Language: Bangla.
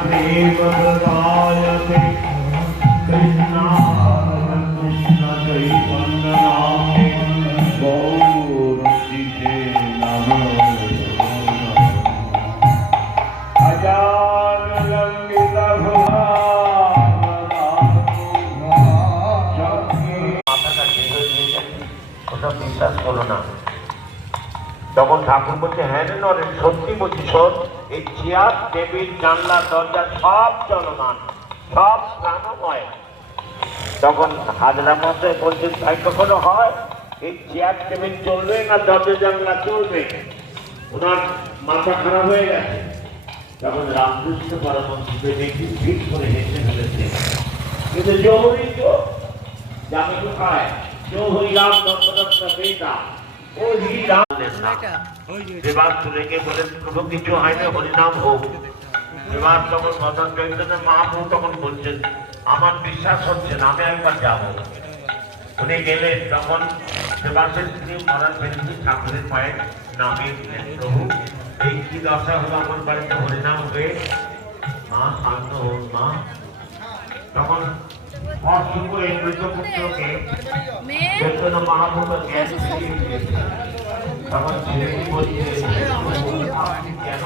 प्रेम प्रदायते कृष्णा कृष्ण चैतन्यनामे गौरचिते नमः বিশ্বাস করো না। তখন ঠাকুর বলছে হ্যাঁ রে নরেন সত্যি বলছি শোন, এই চেয়ার টেবিল জানলা দরজা সব চলমান, সব প্রাণময়। তখন হাজরা মশাই বলছেন তাই কখনো হয়? এই চেয়ার টেবিল চলবে না দরজা জানলা চলবে? ওনার মাথা খারাপ হয়ে গেছে। তখন রামকৃষ্ণ পরমহংস দেখি ঠিক করে হেসে ফেলেছে, কিন্তু জরুরি তো যাবে কোথায়? जो हुई राम दत्त बेटा वो ही राम विवाद तुले के बोले प्रभु কিছু হয় না হরিনাম হোক। বিবাদ তখন মদন চৈতন্য মহাপ্রভু তখন বলছেন আমার বিশ্বাস হচ্ছে না, আমি একবার যাব। উনি গেলেন, তখন দেবাসের স্ত্রী মরার ফেলছি ঠাকুরের পায়ে নামিয়ে দিলেন, প্রভু এই কি দশা হলো আমার বাড়িতে হরিনাম হয়ে? মা শান্ত হোক মা। তখন অশুভ এই মৃতপুত্রকে চৈতন্য মহাপ্রভু তখন ছেলে বলছে কেন